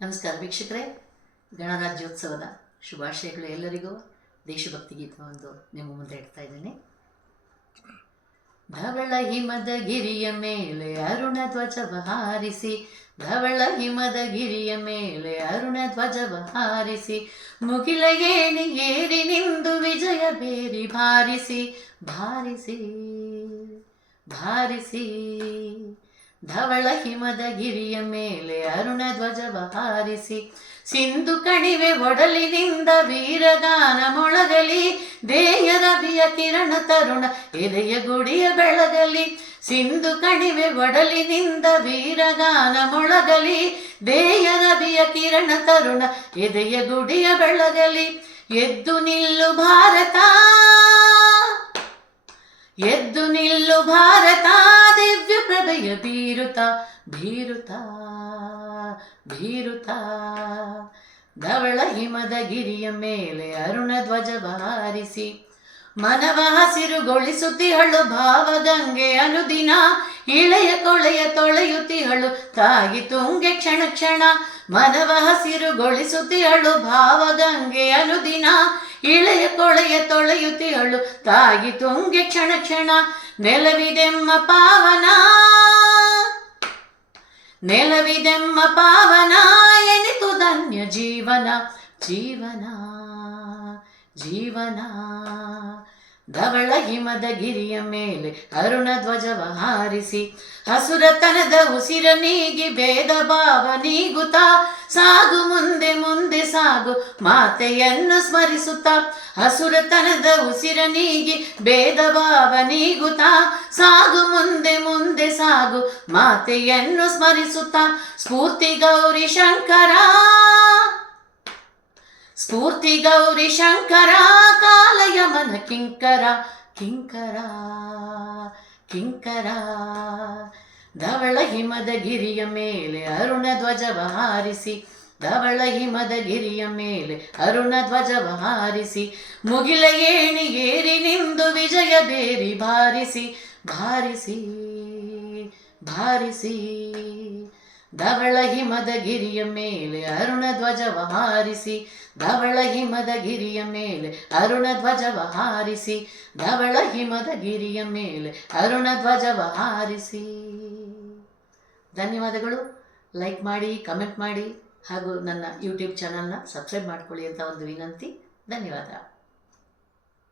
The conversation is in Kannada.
ನಮಸ್ಕಾರ ವೀಕ್ಷಕರೇ, ಗಣರಾಜ್ಯೋತ್ಸವದ ಶುಭಾಶಯಗಳು ಎಲ್ಲರಿಗೂ. ದೇಶಭಕ್ತಿ ಗೀತವೊಂದು ನಿಮ್ಮ ಮುಂದೆ ಇಡ್ತಾ ಇದ್ದೀನಿ. ಧವಳ ಹಿಮದ ಗಿರಿಯ ಮೇಲೆ ಅರುಣ ಧ್ವಜವ ಹಾರಿಸಿ, ಧವಳ ಹಿಮದ ಗಿರಿಯ ಮೇಲೆ ಅರುಣ ಧ್ವಜವ ಹಾರಿಸಿ, ಮುಗಿಲ ಏಣಿ ಏರಿ ನಿಂದು ವಿಜಯ ಬೇರಿ ಭಾರಿಸಿ ಭಾರಿಸಿ ಭಾರಿಸಿ. ಧವಳ ಹಿಮದ ಗಿರಿಯ ಮೇಲೆ ಅರುಣ ಧ್ವಜವ ಹಾರಿಸಿ, ಸಿಂಧು ಕಣಿವೆ ಒಡಲಿನಿಂದ ವೀರಗಾನ ಮೊಳಗಲಿ, ದೇಯ ರವಿಯ ಕಿರಣ ತರುಣ ಎದೆಯ ಗುಡಿಯ ಬೆಳಗಲಿ. ಸಿಂಧು ಕಣಿವೆ ಒಡಲಿನಿಂದ ವೀರಗಾನ ಮೊಳಗಲಿ, ದೇಯ ರವಿಯ ಕಿರಣ ತರುಣ ಎದೆಯ ಗುಡಿಯ ಬೆಳಗಲಿ. ಎದ್ದು ನಿಲ್ಲು ಭಾರತ, ಎದ್ದು ನಿಲ್ಲು ಭಾರತ, ದಿವ್ಯ ಪ್ರಭೆಯ ಬೀರುತ ಬೀರುತ ಬೀರುತ. ಧವಳ ಹಿಮದ ಗಿರಿಯ ಮೇಲೆ ಅರುಣ ಧ್ವಜವ ಹಾರಿಸಿ, ಮನವ ಹಸಿರುಗೊಳಿಸುತ್ತಿಹಳು ಭಾವಗಂಗೆ ಅನುದಿನ, ಇಳೆಯ ಕೊಳೆಯ ತೊಳೆಯುತ್ತಿಹಳು ತಾಗಿ ತುಂಗೆ ಕ್ಷಣ ಕ್ಷಣ. ಮನವ ಹಸಿರುಗೊಳಿಸುತ್ತಿಹಳು ಭಾವಗಂಗೆ ಅನುದಿನ, ಇಳೆಯ ಕೊಳೆಯ ತೊಳೆಯುತ್ತಿಹಳು ತಾಗಿ ತುಂಗೆ ಕ್ಷಣ ಕ್ಷಣ. ನೆಲವಿದೆಮ್ಮ ಪಾವನ, ನೆಲವಿದೆಮ್ಮ ಪಾವನ, ಎನಿತು ಧನ್ಯ ಜೀವನ ಜೀವನ ಜೀವನ. ಧವಳ ಹಿಮದ ಗಿರಿಯ ಮೇಲೆ ಅರುಣ ಧ್ವಜವ ಹಾರಿಸಿ, ಹಸುರತನದ ಉಸಿರ ನೀಗಿ ಭೇದ ಭಾವ ನೀಗುತ್ತಾ, ಸಾಗು ಮುಂದೆ ಮುಂದೆ ಸಾಗು ಮಾತೆಯನ್ನು ಸ್ಮರಿಸುತ್ತಾ. ಹಸುರತನದ ಉಸಿರ ನೀಗಿ ಭೇದ ಭಾವ ನೀಗುತ್ತಾ, ಸಾಗು ಮುಂದೆ ಮುಂದೆ ಸಾಗು ಮಾತೆಯನ್ನು ಸ್ಮರಿಸುತ್ತಾ. ಸ್ಫೂರ್ತಿ ಗೌರಿ ಶಂಕರ, ಸ್ಫೂರ್ತಿ ಗೌರಿ ಶಂಕರ, ಕಾಲಯಮನ ಕಿಂಕರ ಕಿಂಕರ ಕಿಂಕರ. ಧವಳ ಹಿಮದ ಗಿರಿಯ ಮೇಲೆ ಅರುಣ ಧ್ವಜವ ಹಾರಿಸಿ, ಧವಳ ಹಿಮದ ಗಿರಿಯ ಮೇಲೆ ಅರುಣ ಧ್ವಜವ ಹಾರಿಸಿ, ಮುಗಿಲ ಏಣಿ ಏರಿ ನಿಂದು ವಿಜಯ ಬೇರಿ ಭಾರಿಸಿ ಭಾರಿಸಿ ಭಾರಿಸಿ. ಧವಳ ಹಿಮದ ಗಿರಿಯ ಮೇಲೆ ಅರುಣ ಧ್ವಜವ ಹಾರಿಸಿ, ಧವಳ ಹಿಮದ ಗಿರಿಯ ಮೇಲೆ ಅರುಣ ಧ್ವಜವ ಹಾರಿಸಿ, ಧವಳ ಹಿಮದ ಗಿರಿಯ ಮೇಲೆ ಅರುಣ ಧ್ವಜವ ಹಾರಿಸಿ. ಧನ್ಯವಾದಗಳು. ಲೈಕ್ ಮಾಡಿ, ಕಮೆಂಟ್ ಮಾಡಿ ಹಾಗೂ ನನ್ನ ಯೂಟ್ಯೂಬ್ ಚಾನಲ್ನ ಸಬ್ಸ್ಕ್ರೈಬ್ ಮಾಡ್ಕೊಳ್ಳಿ ಅಂತ ಒಂದು ವಿನಂತಿ. ಧನ್ಯವಾದ.